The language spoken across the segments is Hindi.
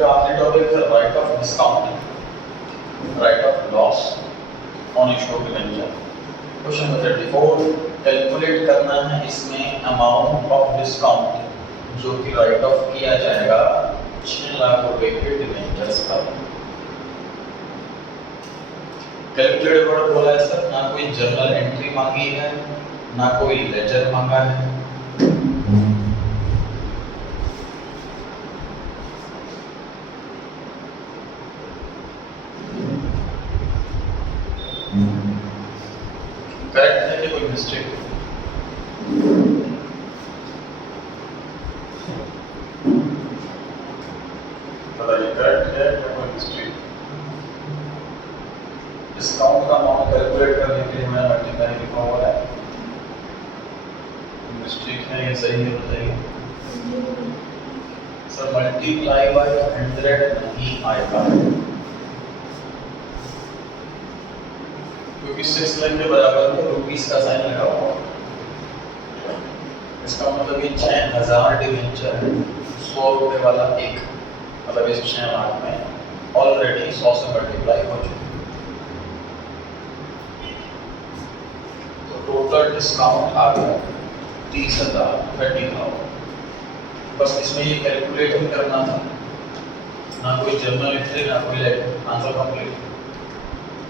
फिर आखिरी टॉपिक है right of discount, right of loss on issue of debenture. Question number 34 calculate करना है इसमें अमाउंट ऑफ डिस्काउंट जो कि राइट ऑफ किया जाएगा 6 लाख रुपए के डिवेंचर्स पर। कैलकुलेट वर्ड बोला है सर, ना कोई जर्नल एंट्री मांगी है ना कोई लेजर मांगा है। करेक्ट है कि कोई मिस्टेक? बताइए करेक्ट है या कोई मिस्टेक? डिस्काउंट का अमाउंट कैलकुलेट करने के लिए मैंने मल्टीप्लाई लिखा हुआ है, मिस्टेक है या सही है बताइए? सर मल्टीप्लाई बाय 100 नहीं आएगा क्योंकि 6 लाख के बराबर में रुपीस का साइन लगा हुआ है। इसका मतलब ये 6000 डिवेंचर 100 रुपए वाला एक, मतलब इस 6 लाख में ऑलरेडी 100 से मल्टीप्लाई हो चुका है। तो टोटल डिस्काउंट आ गया 30,000। बस इसमें ये कैलकुलेट भी करना था, ना कोई जर्नल एंट्री ना कोई लेटर, आंसर कंप्लीट।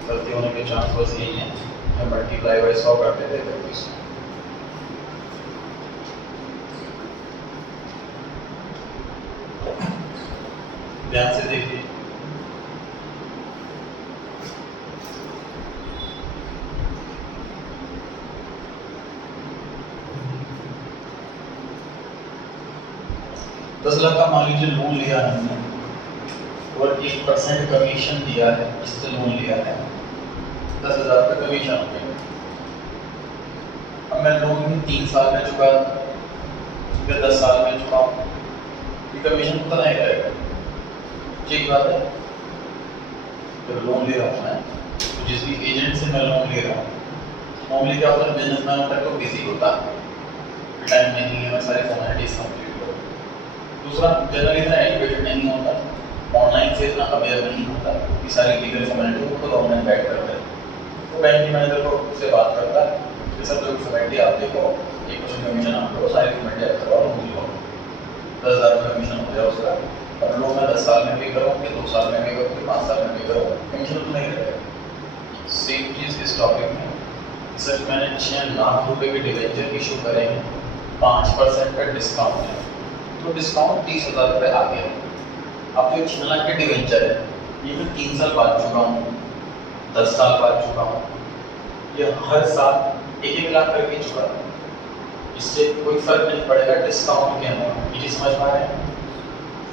गलती होने के चांस बस यही है, हम मल्टीप्लाई बाय 100 करते थे 35। ध्यान से देखिए, दस लाख का मान लीजिए लोन लिया है हमने और 1% कमीशन दिया है, इससे लोन लिया है 10,000 का कमीशन हो गया। अब मैं लोन भी 3 साल में चुका या 10 साल में चुकाऊं, ये कमीशन पता नहीं रहेगा। ठीक बात है। तो लोन ले रहा हूँ मैं, तो जिस भी एजेंट से मैं लोन ले रहा हूँ, नॉर्मली क्या होता है बिजनेसमैन होता है तो बिजी होता है, टाइम नहीं है, मैं सारी फॉर्मेलिटीज कंप्लीट करूँ। दूसरा जनरली इतना एजुकेटेड नहीं होता, ऑनलाइन से इतना अवेयर नहीं होता कि सारी लीगल फॉर्मेलिटी को खुद ऑनलाइन गाइड करता है। तो बैंक के मैनेजर को उससे बात करता है कि सब जो फॉर्मेलिटी आप देखो, 1% कमीशन आप लो, सारी फॉर्मेलिटी आप करवाओ, मुझे लो 10,000 का कमीशन हो जाए उसका। अब लोग मैं 10 साल में भी करूँ कि 2 साल में भी करूँ कि 5 साल में भी करूँ, कमीशन तो नहीं रहेगा। सेम चीज़ इस टॉपिक में, सर मैंने 6 लाख रुपए के डिवेंचर इशू करे हैं, 5% का डिस्काउंट है, तो डिस्काउंट 30,000 रुपये आ गया। अब जो 6 लाख के डिवेंचर है ये मैं 3 साल बाद चुका हूँ, 10 साल बाद चुका हूँ, ये हर साल 1-1 लाख करके चुका है, इससे कोई फर्क नहीं पड़ेगा डिस्काउंट के अंदर। ये चीज समझ पा रहे हैं?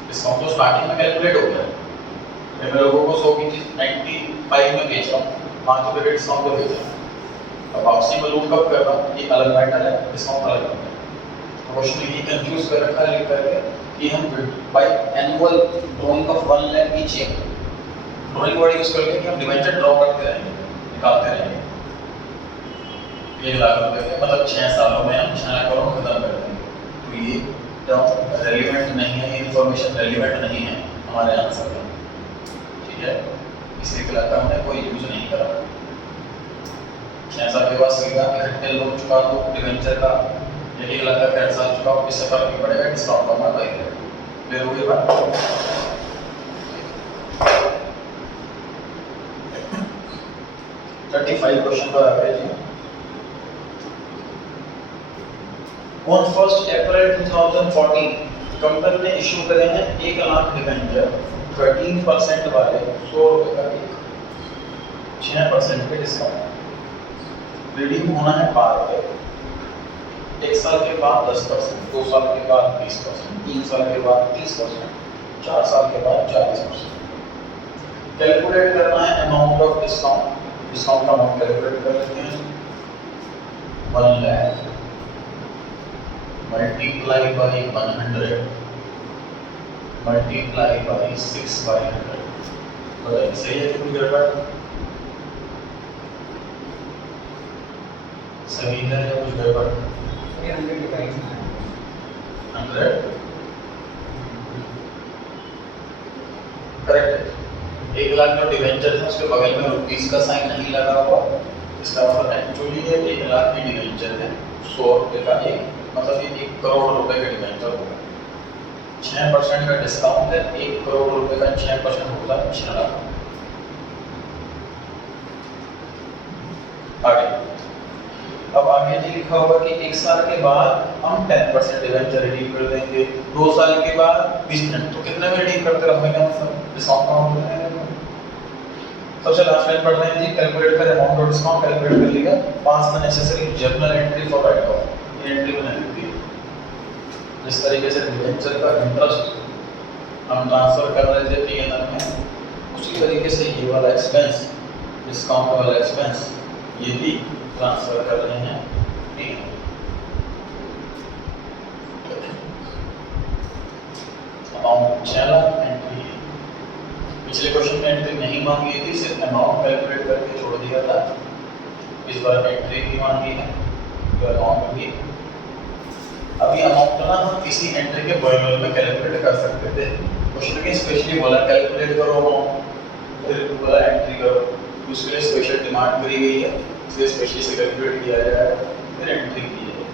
डिस्काउंट तो स्टार्टिंग में कैलकुलेट हो गया। मैं लोगों को 100 की चीज 95 में बेच रहा हूँ, 5 रुपये के डिस्काउंट पे बेच रहा हूँ। अब वापसी में लूट कब कर रहा हूँ, ये अलग मैटर है, डिस्काउंट अलग है। क्वेश्चन ये कंफ्यूज कर रखा है लिख करके कि हम by annual drying of 1 lakh each year, drawing word use करके कि हम डिवेंचर ड्रॉ करते रहेंगे, निकालते रहेंगे 1 लाख रुपए के, मतलब 6 सालों में हम 6 लाख करोड़ खत्म कर देंगे। तो ये टर्म रेलिवेंट नहीं है, इन्फॉर्मेशन रेलिवेंट नहीं है हमारे आंसर में, ठीक है? इसलिए कहलाता हमने कोई यूज नहीं करा। 6 साल के बाद सीधा इकट्ठे लोन चुका दो डिवेंचर का, 1 लाख का 3 साल चुकाओ, इससे फर्क नहीं पड़ेगा, डिस्काउंट होगा भाई। क्लियर हो गई बात? 35 क्वेश्चन पर आ गए जी। On 1st April 2014 कंपनी ने इशू करे हैं 1 लाख डिवेंचर 13% वाले 100 रुपए का एक, 6% के डिस्काउंट। रिडीम होना है 12 रुपए। 1 साल के बाद 10%, 2 साल के बाद 20%, 3 साल के बाद 30%, 4 साल के बाद 40%। कैलकुलेट करना है अमाउंट ऑफ डिस्काउंट। डिस्काउंट का अमाउंट कैलकुलेट कर लेते हैं। 1 lakh multiply by 100 multiply by 6/100। बताइए सही है कि कोई गड़बड़? सही है या कुछ गड़बड़? 100 डिवाइड 100 लाख जो डिवेंचर है उसके बगल में रुपीस का साइन नहीं लगा हुआ, इसका मतलब एक्चुअली ये 1 लाख की डिवेंचर है, 100 रुपये का एक, मतलब ये 1 करोड़ रुपए का डिवेंचर होगा। 6% का डिस्काउंट है, 1 करोड़ रुपए का 6% होता है 6 लाख। आगे अब आगे ये लिखा होगा कि 1 साल के बाद हम 10% डिवेंचर रिडीम कर देंगे, 2 साल के बाद 20%, तो कितने में रिडीम करते रहेंगे हम सब डिस्काउंट अमाउंट मिलेगा। सबसे लास्ट लाइन पढ़ रहे हैं जी, कैलकुलेट कर अमाउंट ऑफ डिस्काउंट, कैलकुलेट कर लिया, pass the necessary journal entry for write off, ये एंट्री बना दी। जिस तरीके से डिवेंचर का इंटरेस्ट हम ट्रांसफर कर रहे थे पीएनआर में, उसी तरीके से ये वाला एक्सपेंस, डिस्काउंट वाला एक्सपेंस, ये भी ट्रांसफर कर रहे हैं पीएनआर। अमाउंट 6 लाख एंट्री, पिछले क्वेश्चन में एंट्री नहीं मांगी थी, सिर्फ अमाउंट कैलकुलेट करके छोड़ दिया था। इस बार एंट्री भी मांगी है, तो अमाउंट भी। अभी अमाउंट ना हम किसी एंट्री के वैल्यू में कैलकुलेट कर सकते थे, क्वेश्चन में स्पेशली बोला कैलकुलेट करो अमाउंट, फिर बोला एंट्री करो, उसके लिए स्पेशल डिमांड करी गई है, इसलिए स्पेशली से कैलकुलेट किया जाएगा, फिर एंट्री की जाएगी।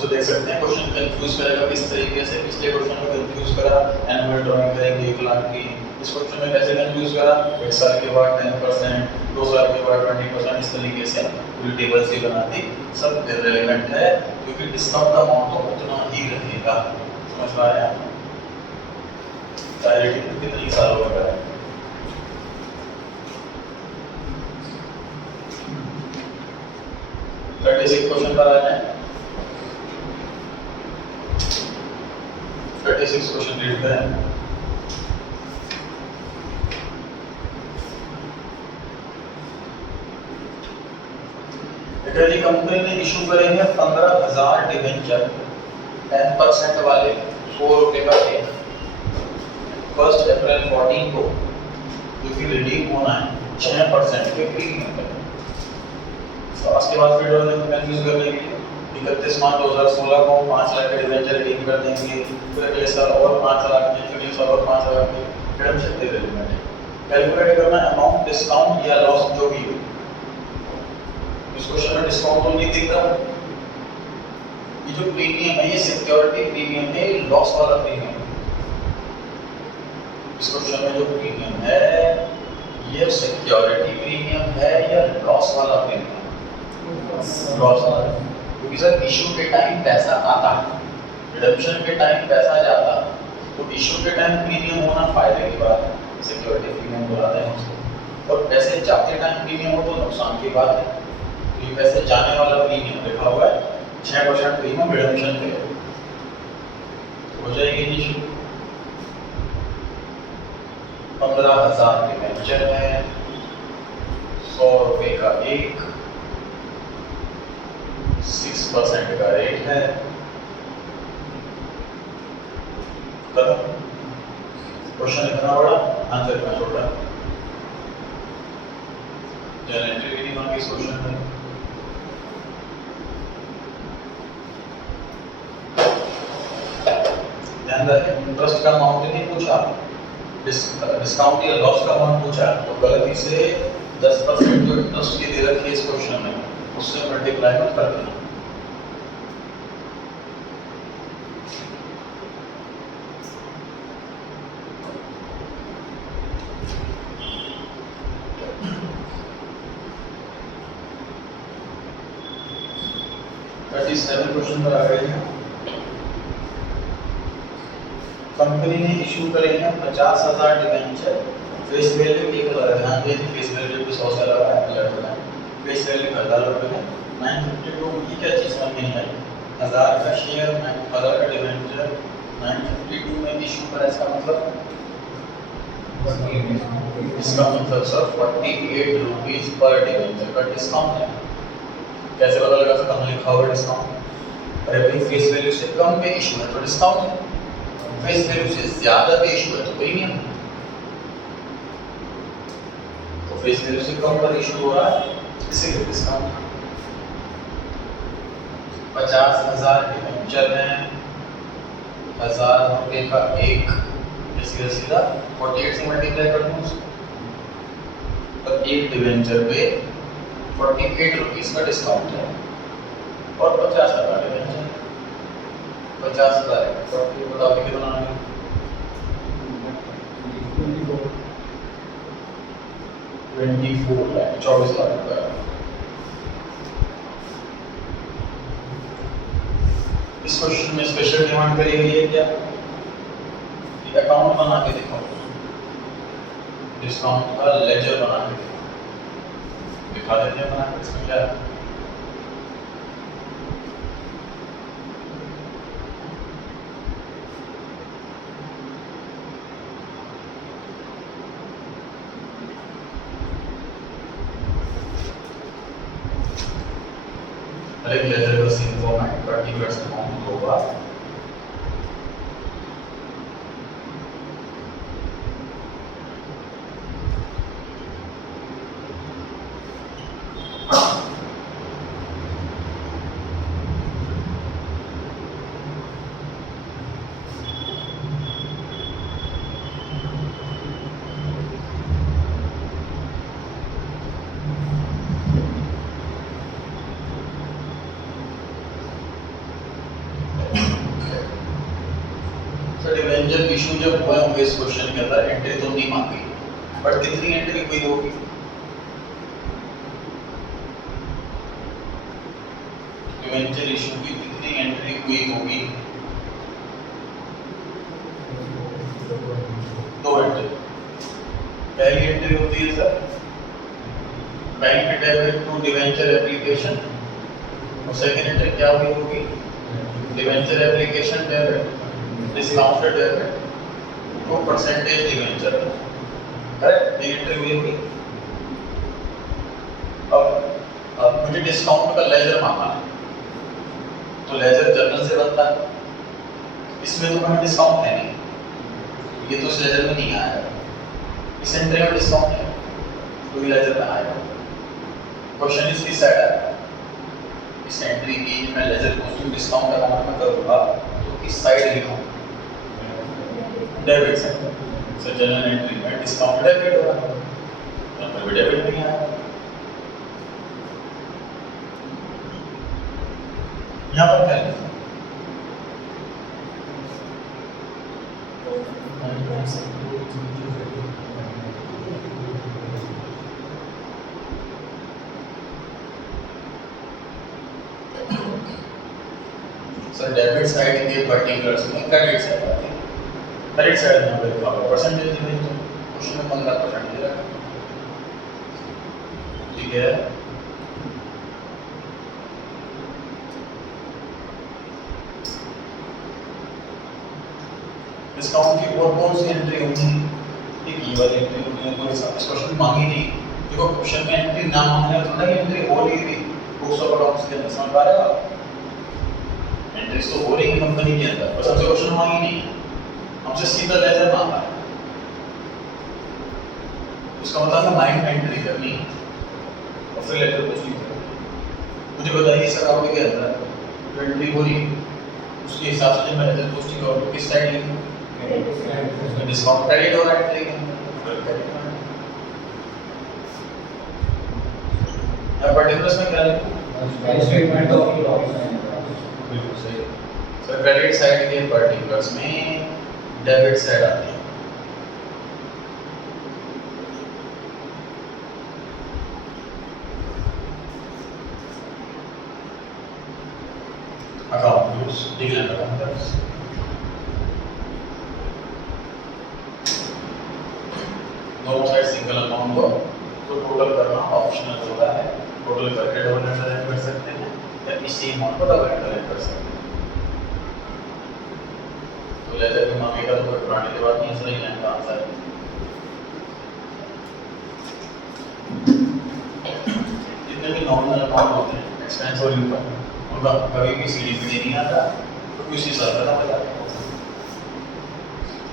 तो देख सकते हैं क्वेश्चन कंफ्यूज करेगा किस तरीके से, पिछले क्वेश्चन में कंफ्यूज करा एनुअल ड्राइंग करेंगे 1 लाख की, इस क्वेश्चन में कैसे कंफ्यूज करा 1 साल के बाद 10%, 2 साल के बाद 20%, इस तरीके से पूरी टेबल से बना दी। सब इररिलेवेंट है क्योंकि डिस्काउंट का अमाउंट तो उतना ही रहेगा, समझ पा रहे हैं आप, चाहे कितनी सालों का है। क्वेश्चन पर आ जाए, 36 क्वेश्चन रीड करें। इटली कंपनी ने इशू करेंगे 15,000 डिवेंचर 10% वाले, 100 रुपए का एक, 1 अप्रैल 14 को, जो कि रिडीम होना है 6% के प्रीमियम पर। उसके बाद फिर कंफ्यूज करने के लिए 31 मार्च 2016 को 5 लाख के डिवेंचर रिडीम कर देंगे, फिर अगले साल और 5 लाख के, फिर अगले साल और 5 लाख के, रिडम्पशन इररिलेवेंट है। कैलकुलेट करना अमाउंट डिस्काउंट या लॉस जो भी हो। इस क्वेश्चन में डिस्काउंट तो नहीं दिख रहा, ये जो प्रीमियम है ये सिक्योरिटी प्रीमियम है, लॉस वाला प्रीमियम। इस क्वेश्चन में जो प्रीमियम है ये सिक्योरिटी प्रीमियम है या लॉस वाला प्रीमियम? लॉस वाला, क्योंकि सर इशू के टाइम पैसा आता है, रिडम्पशन के टाइम पैसा जाता, तो इशू के टाइम प्रीमियम होना फायदे की बात है, सिक्योरिटी प्रीमियम बुलाते हैं उसको, और पैसे जाते टाइम प्रीमियम हो तो नुकसान की बात है। तो ये पैसे जाने वाला प्रीमियम लिखा हुआ है 6% प्रीमियम रिडम्पशन पे, तो हो जाएगी इशू। 15,000 के वेंचर है, 100 रुपए का एक, 6% का रेट है। क्वेश्चन इतना बड़ा, आंसर इतना छोटा, जनरेटरी भी नहीं मांगी इस क्वेश्चन में। ध्यान रखें, इंटरेस्ट का अमाउंट नहीं पूछा, डिस्काउंट या लॉस का अमाउंट पूछा, तो गलती से 10% जो इंटरेस्ट की दे रखी है इस क्वेश्चन में, उससे मल्टीप्लाई मत कर देना। क्वेश्चन पर आ गए हैं। कंपनी ने इशू करे हैं 50,000 डिवेंचर, फेस वैल्यू 1,000, ध्यान दीजिए फेस वैल्यू भी 100 से अलावा अलर्ट होना है, फेस वैल्यू 1,000 रुपये है। 952 की क्या चीज़ समझ में नहीं आई, 1,000 का शेयर 1,000 का डिवेंचर 952 में इशू करा, इसका मतलब सर 48 रुपीज पर डिवेंचर का डिस्काउंट है। कैसे पता लगा सकता हूँ, लिखा हुआ डिस्काउंट, अरे भाई फेस वैल्यू से कम पे इशू है तो डिस्काउंट है, फेस वैल्यू से ज्यादा पे इशू है तो प्रीमियम है। तो फेस वैल्यू से कम पर इशू हो रहा है इसीलिए डिस्काउंट। 50,000 डिवेंचर हैं, 1000 रुपये का एक, सीधा सीधा 48 से मल्टीप्लाई कर दूँ तो एक डिवेंचर पे 48 रुपीस का डिस्काउंट है और 50,000 का डिवेंचर 50,000 बताओ कितना आएगा 24 लाख 24 लाख रुपए। इस क्वेश्चन में स्पेशल डिमांड करी गई है क्या कि अकाउंट बना के दिखाओ, डिस्काउंट का लेजर बना के दिखा देते हैं बना के। इसमें क्या है हर एक लेजर का सेम फॉर्मेट पर्टिकुलर अमाउंट होगा। डिवेंचर इशू जब हुए होंगे इस क्वेश्चन के अंदर एंट्री तो नहीं मांगी, बट कितनी एंट्री हुई होगी डिवेंचर इशू की कितनी एंट्री हुई होगी 2 एंट्री। पहली एंट्री होती है sir bank debit to debenture application और सेकंड एंट्री क्या हुई होगी debenture application debit discounted debit to percentage debenture correct entry हुई होगी। अब मुझे डिस्काउंट का लेजर मांगना है तो लेजर जर्नल से बनता है, इसमें तो हमें डिस्काउंट है नहीं, ये तो इस लेजर में नहीं आया, इस एंट्री में डिस्काउंट है तो ये लेजर में आएगा। क्वेश्चन इस साइड है इस एंट्री की मैं लेजर को डिस्काउंट अकाउंट में करूंगा तो इस साइड लिखूं debit side so general entry में डिस्काउंट डेबिट होगा नंबर भी डेबिट नहीं आया। यहाँ पर क्या लिखा सर डेबिट साइड के पर्टिकुलर्स में क्रेडिट साइड आती है, क्रेडिट साइड में पे लिखा हुआ परसेंटेज डिवेंचर उसमें 15% दे रहा है ठीक है। डिस्काउंट की और कौन सी एंट्री होगी एक ये वाली एंट्री होगी कोई इस क्वेश्चन मांगी नहीं, देखो क्वेश्चन में एंट्री ना मांगने तो नहीं एंट्री हो रही थी बुक्स ऑफ अकाउंट्स के अंदर समझ पा रहे हो आप एंट्रीज तो हो रही है कंपनी के अंदर बस हमसे क्वेश्चन मांगी नहीं है, हमसे सीधा लेजर मांगा है। इसका मतलब है माइंड एंट्री करनी और फिर लेटर पोस्टिंग करनी। मुझे बताइए इस अकाउंट के अंदर एंट्री हो रही है उसके हिसाब से जब मैं लेटर पोस्टिंग करूँ तो किस साइड लिखूँ डिस्काउंट क्रेडिट हो रहा है एंट्री के अंदर या पर्टिकुलर्स में क्या लिखूँ स्टेटमेंट ऑफ लॉस बिल्कुल सही। सर क्रेडिट साइड के पर्टिकुलर्स में डेबिट साइड आती है अकाउंट्स डिक्लेयर अकाउंट्स दोनों साइड सिंगल अकाउंट को तो टोटल करना ऑप्शनल होता है, टोटल करके डबल एंटर कर सकते हैं या इसी अमाउंट को डबल एंटर कर सकते हैं। तो लेजर के मांगेगा तो कोई पुराने के बाद नहीं सही लाइन का आंसर है। जितने भी नॉमिनल अकाउंट होते हैं एक्सपेंस और इनकम उनका कभी भी सीडीपीडी नहीं आता तो किसी हिसाब से ना बता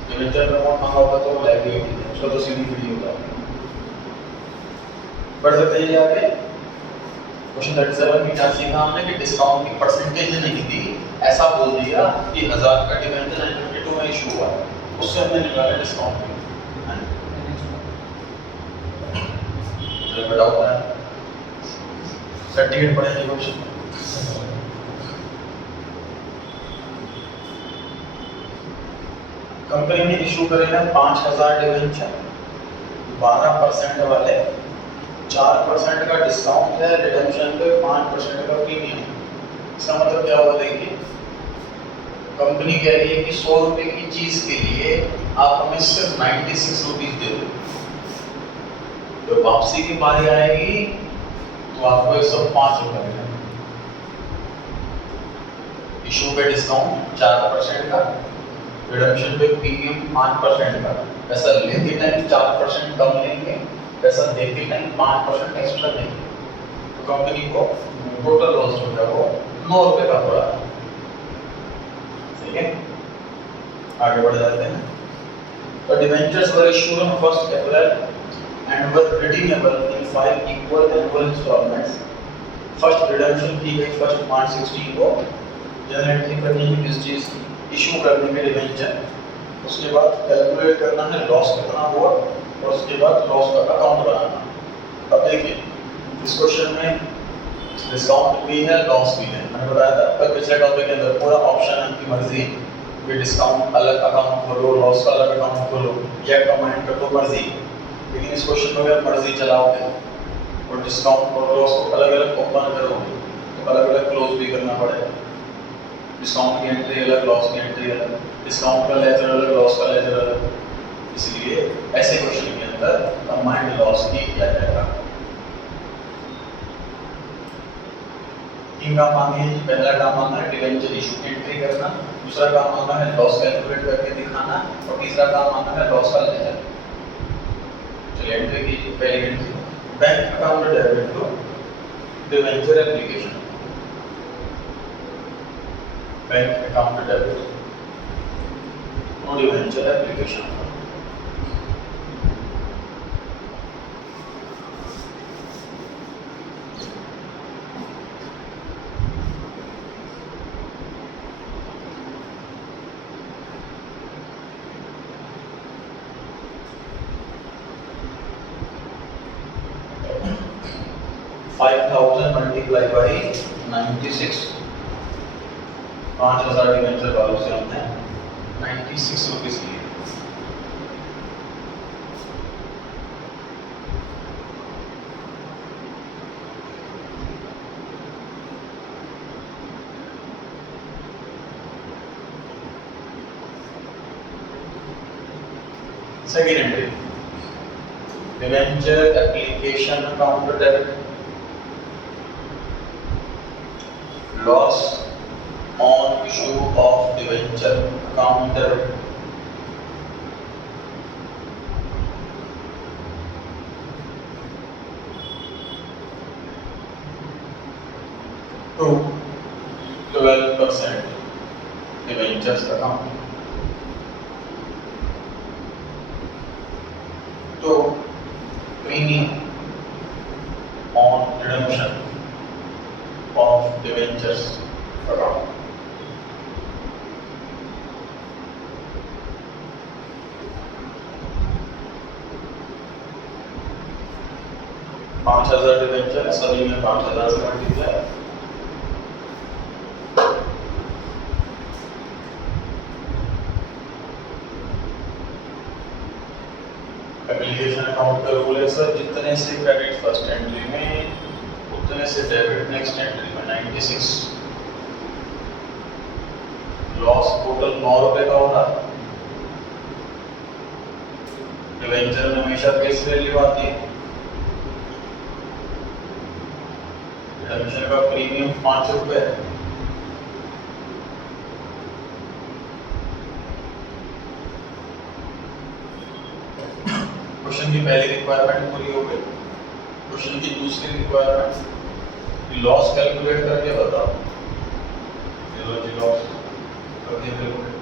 डिवेंचर का अमाउंट मांगा होगा तो लायबिलिटी है उसका तो सीडीपीडी होगा। बढ़ सकते हैं आगे क्वेश्चन 37 में क्या सीखा हमने कि डिस्काउंट की परसेंटेज नहीं दी, ऐसा बोल दिया कि 1000 का डिवेंचर 952 में इशू हुआ, उससे हमने निकाला डिस्काउंट। चलो बताओ क्या सर्टिफिकेट पढ़ेंगे क्वेश्चन। कंपनी ने इशू करे हैं 5000 डिवेंचर, 12% वाले, 4% का डिस्काउंट है, रिडम्पशन पे 5% का प्रीमियम। इसका मतलब क्या हुआ देखिए, कंपनी कह रही है कि 100 रुपए की चीज के लिए आप हमें सिर्फ 96 रुपीज दे दो, तो वापसी की बारी आएगी तो आपको 105 रुपए मिलेगा। इशू पे डिस्काउंट 4% का, रिडम्पशन पे प्रीमियम 5% का। पैसा लेते टाइम 4% कम लेंगे, पैसा देते टाइम 5% एक्स्ट्रा देंगे, तो कंपनी को टोटल लॉस जो है वो 9 रुपए का पड़ा। ठीक है, आगे बढ़ जाते हैं। तो debentures were issued on 1 April and were redeemable in 5 equal annual instalments. First redemption की गई 1 मार्च 16 को, जनरल एंट्री करनी है किस चीज की, इशू करने के डिवेंचर, उसके बाद कैलकुलेट करना है लॉस कितना हुआ और उसके बाद लॉस का अकाउंट बनाना। अब देखिए इस क्वेश्चन में डिस्काउंट भी है, लॉस भी है। मैंने बताया था कल पिछले टॉपिक के अंदर, पूरा ऑप्शन है, आपकी मर्जी कि डिस्काउंट अलग अकाउंट खोलो, लॉस का अलग अकाउंट खोलो, या कंबाइन कर दो, मर्जी। लेकिन इस क्वेश्चन में अगर मर्जी चलाओगे और डिस्काउंट और लॉस को अलग अलग ओपन करोगे तो अलग अलग क्लोज भी करना पड़ेगा। डिस्काउंट की एंट्री अलग, लॉस की एंट्री अलग, डिस्काउंट का लेजर अलग, लॉस का लेजर अलग, इसलिए ऐसे क्वेश्चन के अंदर कंबाइंड लॉस ही किया जाएगा। तीन काम आगे हैं। पहला काम आता है डिवेंचर इशू की एंट्री करना, दूसरा काम आता है लॉस कैलकुलेट करके दिखाना, और तीसरा काम आता है लॉस का लेजर। चलिए एंट्री कीजिए। पहली entry, bank account debit to debenture application, bank account debit to debenture application. Multiply by 96, 5000 debenture वालों से हमने 96 रुपीज लिए। Second entry, debenture application account debit, loss on issue of debenture account debit, to 12% debentures account, to premium on redemption of debentures account, $5000 debenture, सभी में 5000 से मल्टीप्लाई, एप्लीकेशन अकाउंट का रूल है सर, जितने से क्रेडिट फर्स्ट एंट्री में उतने से डेबिट नेक्स्ट एंट्री में। 96 लॉस टोटल 9 रुपए का होगा। डिवेंचर में हमेशा फेस वैल्यू आती है, डिवेंचर का प्रीमियम 5 रुपए है। क्वेश्चन की पहली रिक्वायरमेंट पूरी हो गई। क्वेश्चन की दूसरी रिक्वायरमेंट, लॉस कैलकुलेट करके बताओ। चलो जी, लॉस करके कैलकुलेट।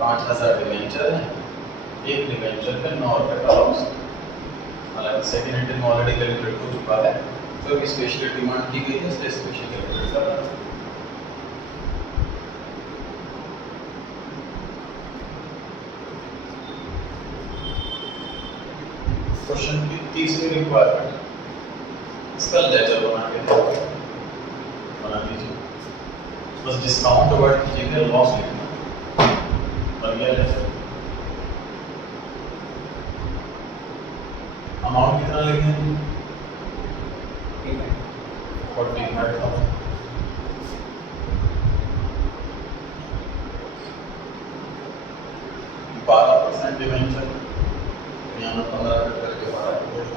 5000 डिवेंचर है, एक डिवेंचर पे 9 रुपए का लॉस। हालांकि सेकेंड एंट्री में ऑलरेडी कैलकुलेट हो चुका है, सब स्पेशली डिमांड की गई है, इसलिए स्पेशली कैलकुलेट कर रहा है। क्वेश्चन की तीसरी रिक्वायरमेंट, इसका लेजर बना दीजिए। बस डिस्काउंट अवॉइड कीजिएगा, लॉस लिखना बन गया लेजर। अमाउंट कितना लिखेंगे? 45,000। %12 डिवेंचर, यहाँ 15 करके 12 करोड़।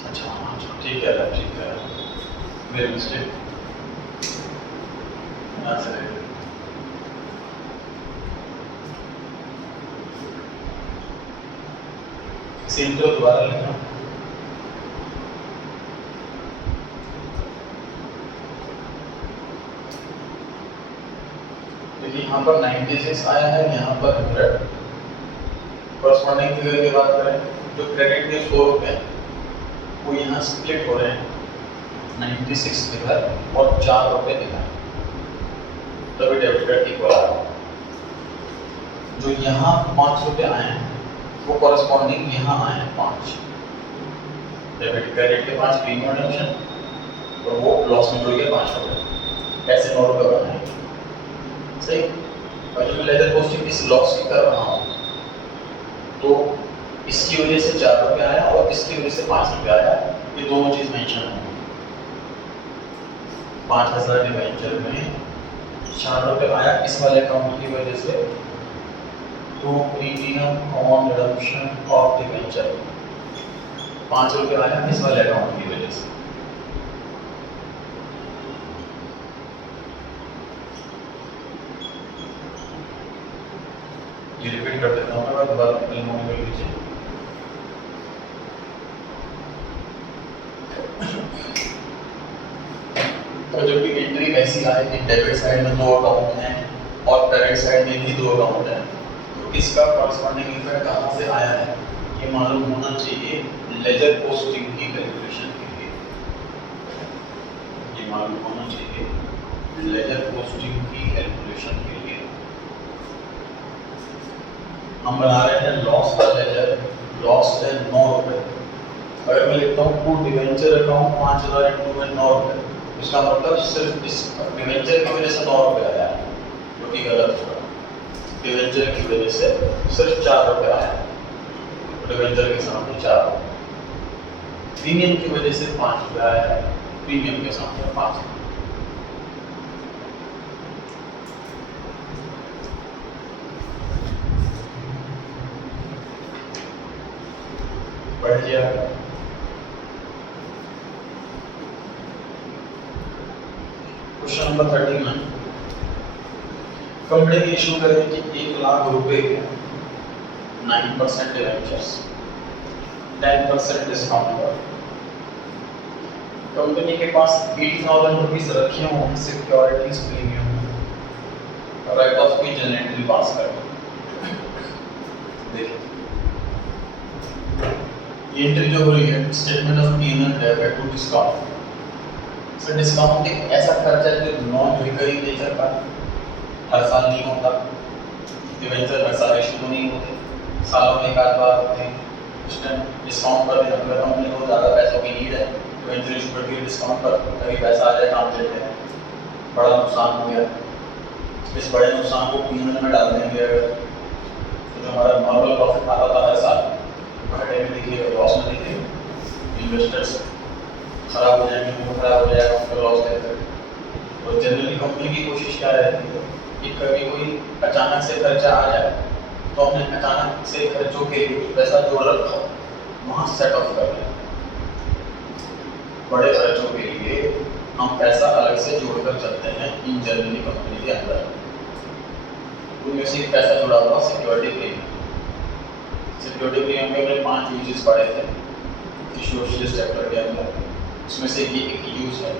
अच्छा ठीक है, ठीक है, मेरी मिस्टेक। सेम तो दोबारा लिखना। देखिए यहाँ पर 96 आया है, यहाँ पर 100। कॉरस्पॉन्डिंग फिगर की बात करें, जो क्रेडिट के 100 रुपये वो यहाँ स्प्लिट हो रहे हैं, 96 फिगर और 4 रुपये दिखा, तभी डेबिट कार्ड इक्वल आ रहा है। जो यहाँ 5 रुपये आए हैं वो कॉरस्पॉन्डिंग यहाँ आए हैं 5। डेबिट क्रेडिट के 5 प्रीमियम डिडक्शन और वो लॉस में जुड़ के 5 रुपये, ऐसे 9 रुपये बनाएंगे, सही। और जो लेजर पोस्टिंग इस लॉस की कर रहा हूँ तो इसकी वजह से 4 रुपये आया और इसकी वजह से 5 रुपये आया, ये दोनों चीज़ मेंशन होंगी। 5,000 डिवेंचर में 4 रुपये आया इस वाले अकाउंट की वजह से, तो premium on redemption of debenture 5 रुपये आया इस वाले अकाउंट की वजह से। ये रिपीट कर देता हूँ मैं, दोबारा नोट कर लीजिए। तो जब भी एंट्री ऐसी आए कि डेबिट साइड में 2 अकाउंट हैं और क्रेडिट साइड में भी 2 अकाउंट हैं, तो इसका कॉरस्पॉन्डिंग इफेक्ट कहाँ से आया है ये मालूम होना चाहिए लेजर पोस्टिंग की कैलकुलेशन के लिए। ये मालूम होना चाहिए लेजर पोस्टिंग की कैलकुलेशन के लिए। हम बना रहे हैं लॉस का लेजर, लॉस है 9 रुपये। अगर मैं लिखता हूँ टू डिवेंचर अकाउंट 5,000 इंटू में 9 रुपये, इसका मतलब सिर्फ इस डिवेंचर की वजह से 9 रुपये आया है, जो कि गलत होगा। डिवेंचर की वजह से सिर्फ 4 रुपये आया, डिवेंचर के सामने 4। प्रीमियम की वजह से 5 रुपये आया है, प्रीमियम के सामने 5। बढ़ जाएगा। क्वेश्चन नंबर 39, कंपनी इशू करें कि 1 लाख रुपए 9% डिवेंचर्स 10% डिस्काउंट पर। कंपनी के पास 80,000 रुपीज रखे हों सिक्योरिटीज प्रीमियम, राइट ऑफ की जनरेटरी पास कर। देखिए ये एंट्री जो हो रही है statement of P&L debit to discount. Sir discount एक ऐसा खर्चा जो नॉन रिकरिंग नेचर का हर साल नहीं होता, डिवेंचर हर साल इशू तो नहीं होते, सालों में एक आध बार होते हैं। उस टाइम डिस्काउंट पर अगर कंपनी को ज़्यादा पैसों की नीड है, डिवेंचर इशू करती है डिस्काउंट पर, तभी पैसा आ जाए काम चलते हैं। बड़ा नुकसान हो गया, इस बड़े नुकसान को P&L में डाल देंगे अगर, तो जो हमारा नॉर्मल प्रॉफिट आता था हर साल घाटे में देखिए, लॉस में देखिए इन्वेस्टर्स खराब हो जाएंगे, वो खराब हो जाएगा, उनका लॉस कैसे। तो जनरली कंपनी की कोशिश क्या रहती है कि कभी कोई अचानक से खर्चा आ जाए तो हमने अचानक से खर्चों के लिए कुछ पैसा जोड़ रखा हो, वहाँ सेट ऑफ कर लें। बड़े खर्चों के लिए हम पैसा अलग से जोड़कर चलते हैं इन जनरली कंपनी के अंदर। उनमें से एक पैसा जुड़ा हुआ सिक्योरिटी प्रीमियम। सिक्योरिटी प्रीमियम के हमने 5 यूजेस पढ़े थे इश्यूअर्स चैप्टर के अंदर। उसमें से ये एक यूज है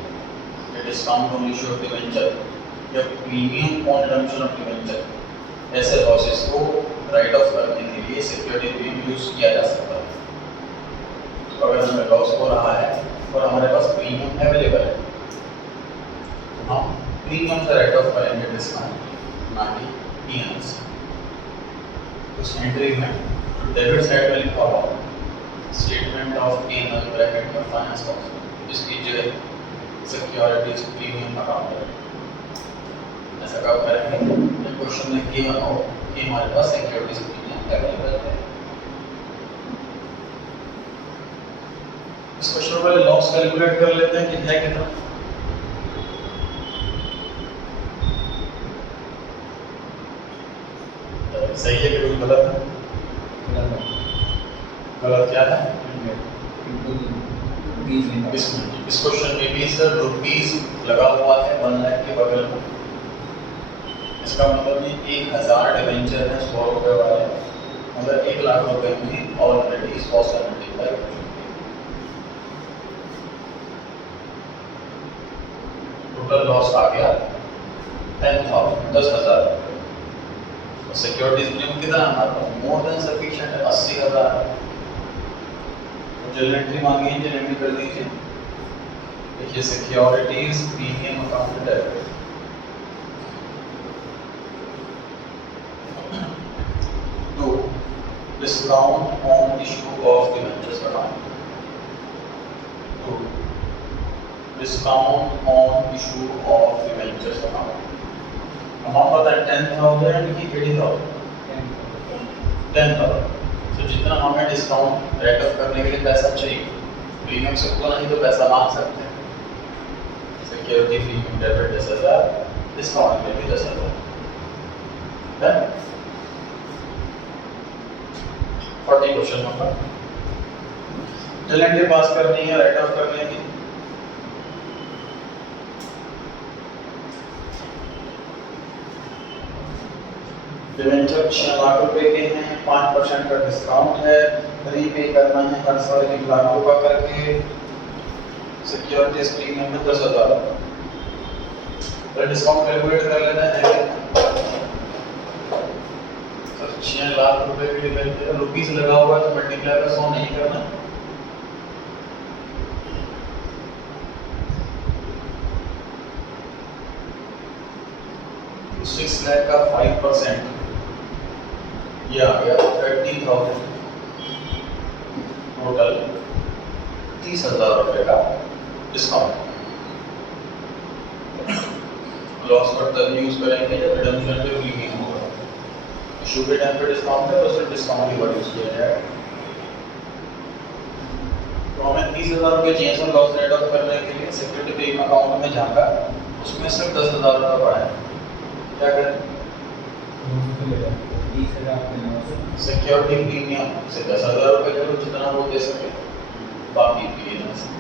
discount on issue of debenture या premium on redemption of debenture. ऐसे लॉसेस को राइट ऑफ करने के लिए सिक्योरिटी प्रीमियम यूज किया जा सकता है। तो अगर हमें लॉस हो रहा है और हमारे पास प्रीमियम अवेलेबल है तो हम प्रीमियम से राइट ऑफ करेंगे डिस्काउंट, ना कि पीएम से। उस एंट्री में डेबिट साइड में लिखा हुआ स्टेटमेंट ऑफ P&L ब्रैकेट में फाइनेंस कॉस्ट, इसकी जो है सिक्योरिटीज प्रीमियम अकाउंट है। ऐसा कब करेंगे क्वेश्चन में गिवन हो कि हमारे पास सिक्योरिटीज प्रीमियम अवेलेबल है। इस क्वेश्चन में लॉस कैलकुलेट कर लेते हैं कि है कितना। सही है कि गलत है? गलत क्या है? इस क्वेश्चन में भी सर रुपीस लगा हुआ है 1 लाख के बगल में। इसका मतलब ये 1000 डिवेंचर है 100 रुपए वाले, मतलब 1 लाख रुपए में ऑलरेडी 100 से मल्टीप्लाई हो चुकी है। टोटल लॉस आ गया 10,000। सिक्योरिटीज प्रीमियम कितना हमारे पास मोर देन सफिशिएंट है 80,000। जनरल एंट्री मांगी है, जनरल एंट्री कर दीजिए। देखिए securities premium account debit to discount on issue of debentures account, to discount on issue of debentures account. Amount पता है 10,000 की 80,000 10,000। तो जितना हमें डिस्काउंट रेट ऑफ करने के लिए पैसा चाहिए, प्रीमियम से पूरा नहीं तो पैसा मांग सकते हैं। सिक्योरिटी प्रीमियम डेबिट 10,000, डिस्काउंट में भी 10,000 है। 40 क्वेश्चन नंबर जनरल पास करनी है, राइट ऑफ करने की। डिवेंचर 6 लाख रुपए के हैं, 5% का डिस्काउंट है, रीपे करना है हर साल 1 लाख रुपए करके। सिक्योरिटीज प्रीमियम में 10,000। तो डिस्काउंट कैलकुलेट कर लेना है। सर 6 लाख रुपए के लिए रुपीस लगा हुआ है तो मल्टीप्लाई बाय 100 नहीं करना। तो 6 लाख का 5% ये आ गया 30,000। टोटल 30,000 रुपए का डिस्काउंट। लॉस पर तब यूज करेंगे जब रिडम्पशन पे प्रीमियम होगा। इशू के टाइम पे डिस्काउंट है तो सिर्फ डिस्काउंट ही यूज किया जाएगा। तो हमें 30,000 रुपए चाहिए सर लॉस रेट ऑफ करने के लिए। सिक्योरिटी प्रीमियम अकाउंट में जाकर उसमें सिर्फ 10,000 रुपए पड़ा है, क्या करें? सिक्योरिटी प्रीमियम से 10,000 रुपए करो जितना वो दे सके, बाकी दिए ना सके।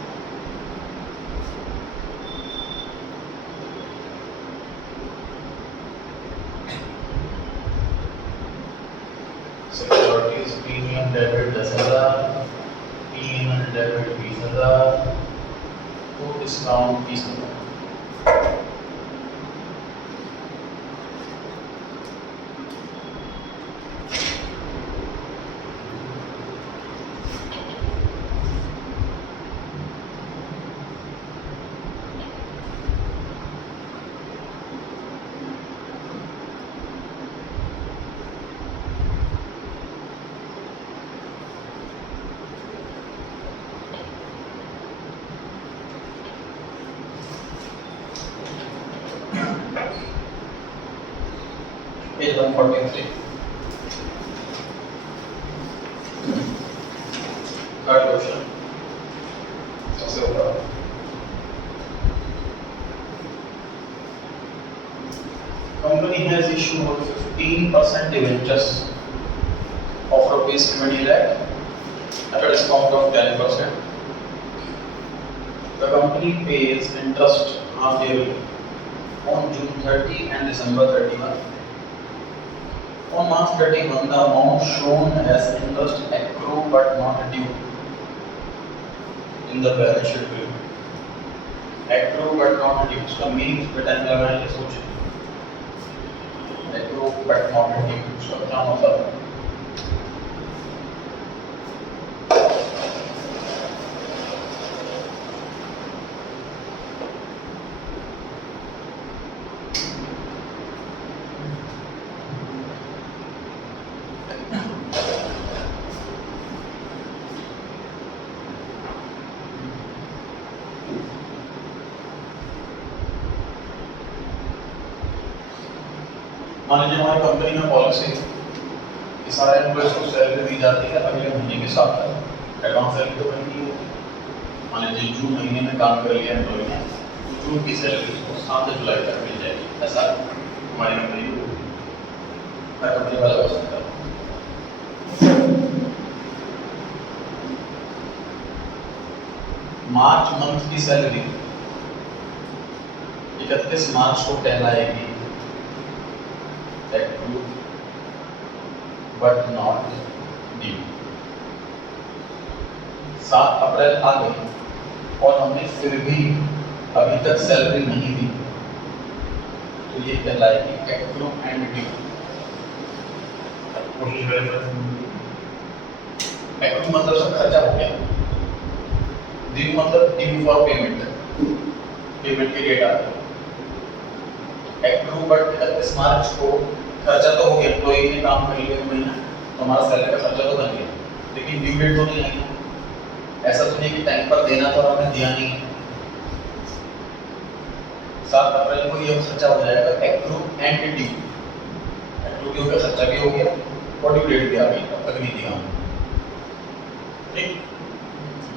Securities premium debit 10,000, premium debit 20,000, तो डिस्काउंट 30,000। Page 143. Third question. सबसे ऊपर company has issued 15% debentures of rupees 20 lakh at a discount of 10%. The company pays interest half yearly on June 30 and December 31. On March 31, the amount shown as interest accrued but not due in the balance sheet bill. Accrued but not due. उसका मीनिंग उस पे टाइम लगाने की सोचें. Accrued but not due. उसका क्या मतलब है? मान लीजिए हमारी कंपनी में पॉलिसी कि सारे एम्प्लॉयज को सैलरी दी जाती है अगले महीने के साथ एडवांस सैलरी तो बनती है. मान लीजिए जून महीने में काम कर लिया एम्प्लॉय ने तो जून की सैलरी उसको 7 जुलाई तक मिल जाएगी. ऐसा हमारी कंपनी को हर कंपनी वाला हो सकता है. मार्च मंथ की सैलरी 31 मार्च को कहलाएगी accrued but not due. 7 अप्रैल आ गई और हमने फिर भी अभी तक सैलरी नहीं दी तो ये कहलाएगी accrued and due. कोशिश करें. accrued मतलब सब खर्चा हो गया. due मतलब due for payment. पेमेंट की डेट आ गई. accrued but 31 मार्च को खर्चा तो हो गया. एम्प्लॉई ने काम कर लिया महीना तो हमारा सैलरी का खर्चा तो बन गया लेकिन ड्यू डेट तो नहीं आई. ऐसा तो नहीं कि टाइम पर देना तो हमने दिया नहीं. 7 अप्रैल को ये खर्चा हो जाएगा accrued and due. accrued हो गया, खर्चा भी हो गया और ड्यू डेट भी आ गई. अब तक नहीं दिया. ठीक.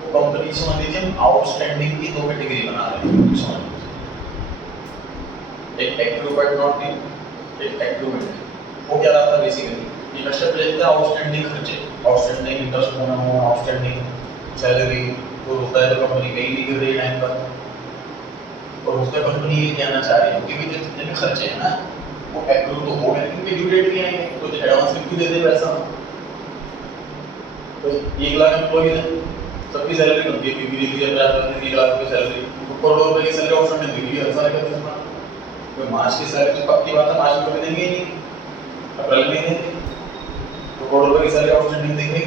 तो कंपनी समझ लीजिए हम आउटस्टैंडिंग की 2 कैटेगरी बना रहे हैं. समझ लीजिए एक accrued but not due, एक accrued. वो क्या रहता है बेसिकली ये कस्टमर पे लेता है आउटस्टैंडिंग खर्चे, आउटस्टैंडिंग इंटरेस्ट होना हो, आउटस्टैंडिंग सैलरी तो होता है तो कंपनी पे ही नहीं कर रही टाइम पर. और उसका कंपनी ये कहना चाह रही है कि भी जितने भी खर्चे हैं ना वो accrued तो हो गए लेकिन ड्यू डेट भी आएंगे तो एडवांस में क्यों दे दे पैसा. तो 1 लाख एम्प्लॉई है सबकी सैलरी बनती है क्योंकि देखिए 1 लाख की सैलरी करोड़ों रुपए की सैलरी आउटस्टैंडिंग दी है. ऐसा है क्या? तो मार्च की सैलरी तो पक्की बात है मार्च में देंगे ही नहीं, अप्रैल में देंगे तो करोड़ रुपए की सैलरी आउटस्टैंडिंग देंगे.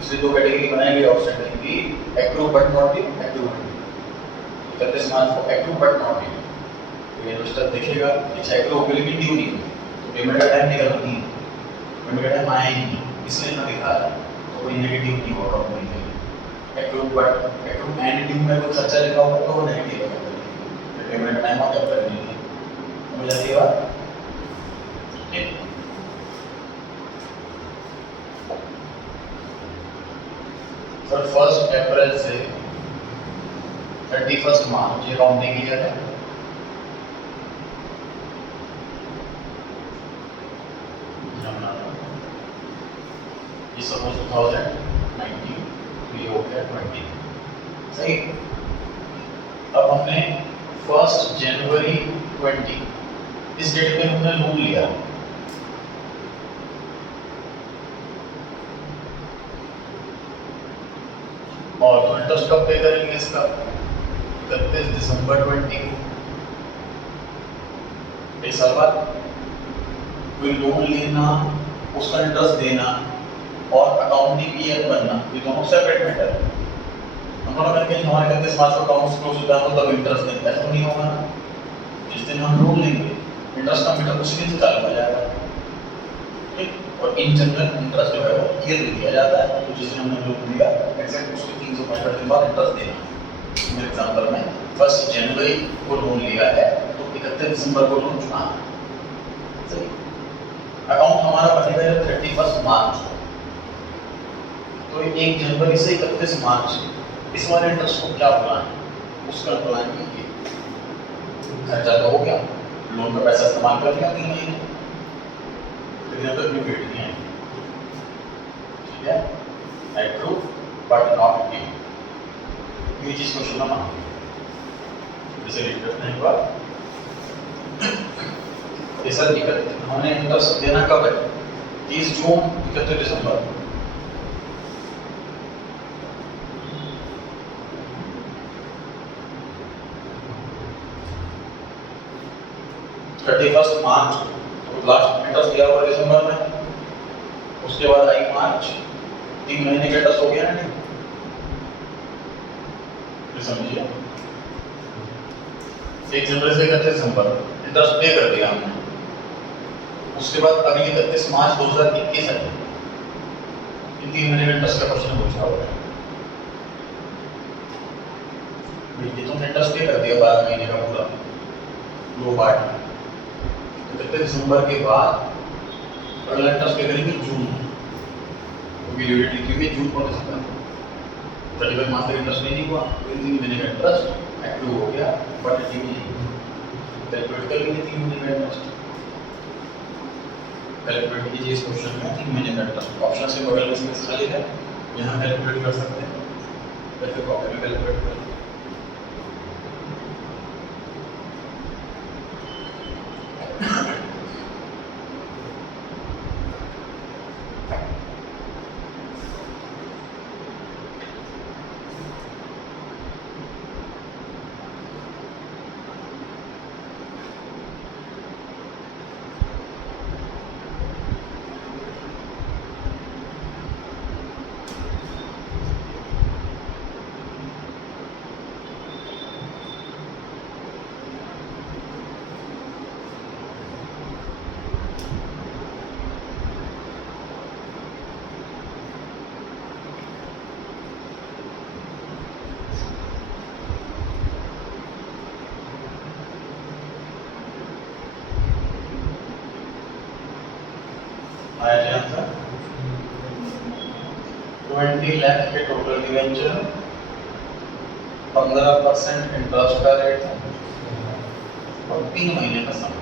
इसलिए 2 कैटेगरी बनाएंगे आउटस्टैंडिंग की accrued but not due, accrued. 31 मार्च को accrued but not due. तो ये इन्वेस्टर देखेगा कि चेक हो गया लेकिन ड्यू नहीं हुई तो पेमेंट का टाइम निकल नहीं, पेमेंट का टाइम आया ही नहीं इसलिए ना दिखा रहा तो कोई नेगेटिव नहीं होगा कंपनी के लिए. accrued and due में कोई खर्चा लिखा होगा तो वो नेगेटिव है. पेमेंट का टाइम आता है नहीं समझ आती है बात. ठीक. सर 1 अप्रैल से 31 मार्च ये काउंटिंग ईयर है. ये सपोज 2019 ये हो गया 20 सही. अब हमने 1 जनवरी 20 इस डेट पे हमने लोन लिया और तो इंटरेस्ट कब पे करेंगे इसका 31 दिसंबर 20 एक साल बाद. कोई लोन लेना उसका इंटरेस्ट देना और अकाउंटिंग ईयर बनना ये दोनों सेपरेट मैटर है. हम लोग कहेंगे हमारे 31 मार्च को अकाउंट्स क्लोज होता है तब इंटरेस्ट देंगे ऐसा तो नहीं होगा ना. जिस दिन हम लोन लेंगे इंटरेस्ट का मीटर उसी दिन से चालू हो जाएगा. ठीक. और इन जनरल इंटरेस्ट जो है वो ईयरली दिया जाता है तो जिस दिन हमने लोन लिया एग्जैक्ट उसके 365 दिन बाद इंटरेस्ट देना. मेरे एग्जांपल में 1 जनवरी को लोन लिया है तो 31 दिसंबर को लोन चुकाना. सही. अकाउंट हमारा बनेगा 31 मार्च को तो 1 जनवरी से 31 मार्च इस वाले इंटरेस्ट को क्या बोला है, उसका प्लान कीजिए। खर्चा तो हो गया, लोन का पैसा इस्तेमाल कर लिया 3 महीने, लेकिन अब तक भी पेड नहीं आएगी। ठीक है, आई ट्रू बट नॉट ड्यू, ये चीज क्वेश्चन में मांगी जैसे इंटरेस्ट नहीं हुआ। ये सर हमने इंटरेस्ट देना कब है, 30 जून 31 दिसंबर। मार्च तो लास्ट इंटरेस्ट दिया हुआ दिसंबर में, उसके बाद आई मार्च, 3 महीने का इंटरेस्ट हो गया ना, समझिए 1 जनवरी से 31 दिसंबर इंटरेस्ट पे कर दिया हमने। उसके बाद अगली 31 मार्च 2021 है, इन 3 महीने का इंटरेस्ट का क्वेश्चन पूछा हुआ है। ये तुमने इंटरेस्ट पे कर दिया 12 महीने का पूरा लो पार्ट, 31 दिसंबर के बाद अगला इंटरेस्ट पे करेंगे जून, क्योंकि यूनिट लिखी हुई है जून को दिसंबर। 35 मार्च तक इंटरेस्ट नहीं हुआ, 3 महीने का इंटरेस्ट एक्टिव हो गया, बट ड्यू नहीं। कैलकुलेट कर लीजिए 3 महीने का इंटरेस्ट, कैलकुलेट कीजिए इस क्वेश्चन में 3 महीने का इंटरेस्ट। ऑप्शन से बगल में स्पेस खाली है, यहाँ कैलकुलेट कर सकते हैं, या फिर कॉपी में कैलकुलेट कर। आया जी आंसर 20 लाख के टोटल डिवेंचर, 15% इंटरेस्ट का रेट है और 3 महीने का समय।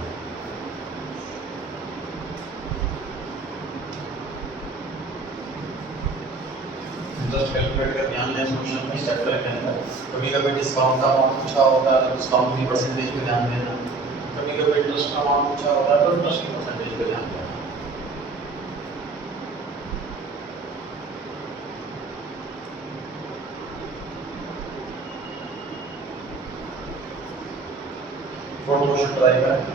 इंटरेस्ट कैलकुलेट कर ध्यान दें क्वेश्चन में चैप्टर के अंदर कभी कभी डिस्काउंट का अमाउंट पूछा होता है तो डिस्काउंट की परसेंटेज पे ध्यान देना, कभी कभी इंटरेस्ट का अमाउंट पूछा होता है तो इंटरेस्ट की परसेंटेज पे ध्यान देना। फोर्थ क्वेश्चन ट्राई करें।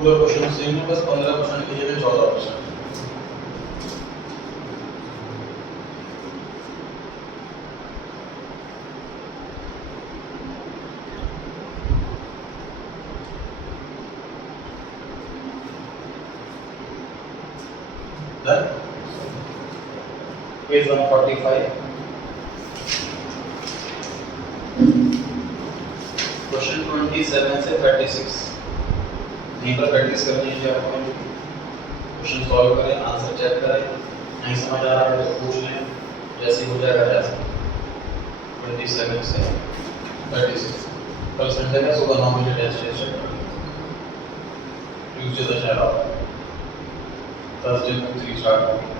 पूरा क्वेश्चन सेम है, बस 15% की जगह 14%। Done? Page 145. क्वेश्चन 27 से 36 यहीं पर प्रैक्टिस कर लीजिए। आप क्वेश्चन सॉल्व करें, आंसर चेक करें, नहीं समझ आ रहा है तो पूछ लें, जैसे हो जाएगा जैसे। 27 से 36 कल संडे का सुबह 9 बजे टेस्ट है, ट्यूसडे दशहरा, थर्सडे को 3 स्टार्ट होगी।